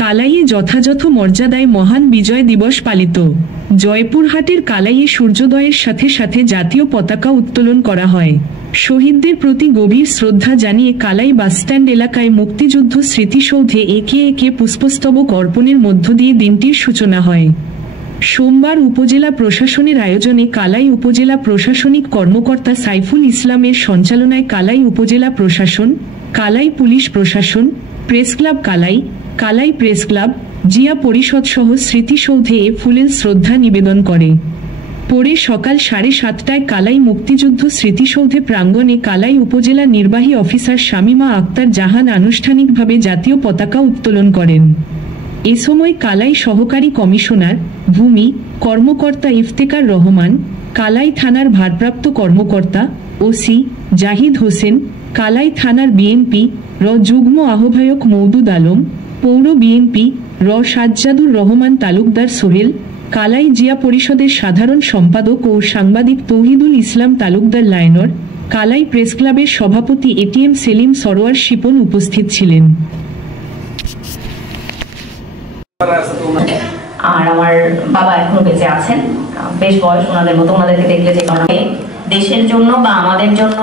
কালাইয়ে যথাযথ মর্যাদায় মহান বিজয় দিবস পালিত। জয়পুরহাটের কালাইয়ে সূর্যোদয়ের সাথে সাথে জাতীয় পতাকা উত্তোলন করা হয়। শহীদদের প্রতি গভীর শ্রদ্ধা জানিয়ে কালাই বাসস্ট্যান্ড এলাকায় মুক্তিযুদ্ধ স্মৃতিসৌধে একে একে পুষ্পস্তবক অর্পণের মধ্য দিয়ে দিনটির সূচনা হয়। সোমবার উপজেলা প্রশাসনের আয়োজনে কালাই উপজেলা প্রশাসনিক কর্মকর্তা সাইফুল ইসলামের সঞ্চালনায় কালাই উপজেলা প্রশাসন, কালাই পুলিশ প্রশাসন, প্রেসক্লাব কালাই, কালাই প্রেসক্লাব, জিয়া পরিষদ সহ স্মৃতিসৌধে ফুলেল শ্রদ্ধা নিবেদন করে। পরে সকাল 7:30টায় কালাই মুক্তিযুদ্ধ স্মৃতিসৌধে প্রাঙ্গণে কালাই উপজেলা নির্বাহী অফিসার শামীমা আক্তার জাহান আনুষ্ঠানিকভাবে জাতীয় পতাকা উত্তোলন করেন। এ সময় কালাই সহকারী কমিশনার, ভূমি কর্মকর্তা ইফতেকার রহমান, কালাই থানার ভারপ্রাপ্ত কর্মকর্তা ওসি জাহিদ হোসেন, কালাই থানার বিএনপি যুগ্ম আহ্বায়ক মওদুদ আলম, পৌর বিএনপি সাজ্জাদুর রহমান তালুকদার সোহেল, কালাই জিয়া পরিষদের সাধারণ সম্পাদক ও সাংবাদিক তৌহিদুল ইসলাম তালুকদার লায়নর, কালাই প্রেসক্লাবের সভাপতি এটিএম সেলিম সরোয়ার শিপন উপস্থিত ছিলেন। আর আমার বাবা এখনো বেঁচে আছেন, বেশ বয়স ওনাদের মতো, ওনাদেরকে দেখলে যে কারণে দেশের জন্য বা আমাদের জন্য